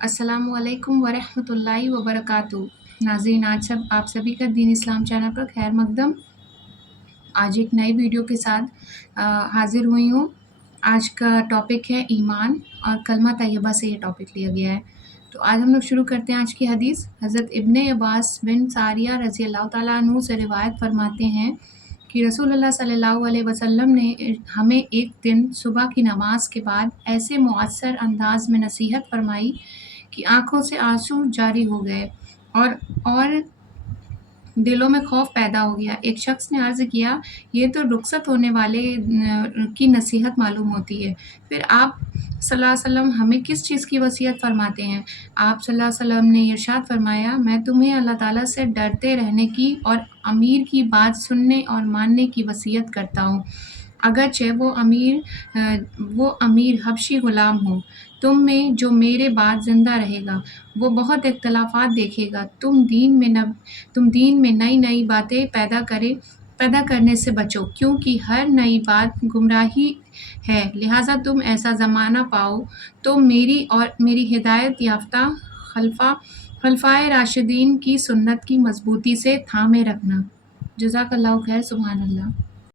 अस्सलामु अलैकुम वरहमतुल्लाहि वबरकातुहू। नाज़रीन, आज सब आप सभी का दीन इस्लाम चैनल पर खैर मकदम। आज एक नई वीडियो के साथ हाज़िर हुई हूँ। आज का टॉपिक है ईमान और कलमा तैयबा से ये टॉपिक लिया गया है। तो आज हम लोग शुरू करते हैं आज की हदीस। हज़रत इब्ने अब्बास बिन सारिया रज़ी अल्लाह ताला अन्हु से रिवायत फरमाते हैं कि रसूलुल्लाह सल्लल्लाहु अलैहि वसल्लम ने हमें एक दिन सुबह की नमाज के बाद ऐसे मुअस्सर अंदाज में नसीहत फरमाई कि आंखों से आंसू जारी हो गए और दिलों में खौफ पैदा हो गया। एक शख्स ने अर्ज़ किया, ये तो रुखसत होने वाले की नसीहत मालूम होती है। फिर आप सल्लल्लाहु अलैहि वसल्लम हमें किस चीज़ की वसीयत फरमाते हैं? आप सल्लल्लाहु अलैहि वसल्लम ने इरशाद फरमाया, मैं तुम्हें अल्लाह ताला से डरते रहने की और अमीर की बात सुनने और मानने की वसीयत करता हूँ, अगरचे वो अमीर हबशी ग़ुलाम हो। तुम में जो मेरे बाद ज़िंदा रहेगा वो बहुत इख्तिलाफ़ात देखेगा। तुम दीन में नई-नई बातें पैदा करने से बचो, क्योंकि हर नई बात गुमराही है। लिहाजा तुम ऐसा ज़माना पाओ तो मेरी हिदायत याफ्ता खलफ़ाए राशिदीन की सुन्नत की मज़बूती से थामे रखना। जज़ाकल्लाहु खैर। सुभान अल्लाह।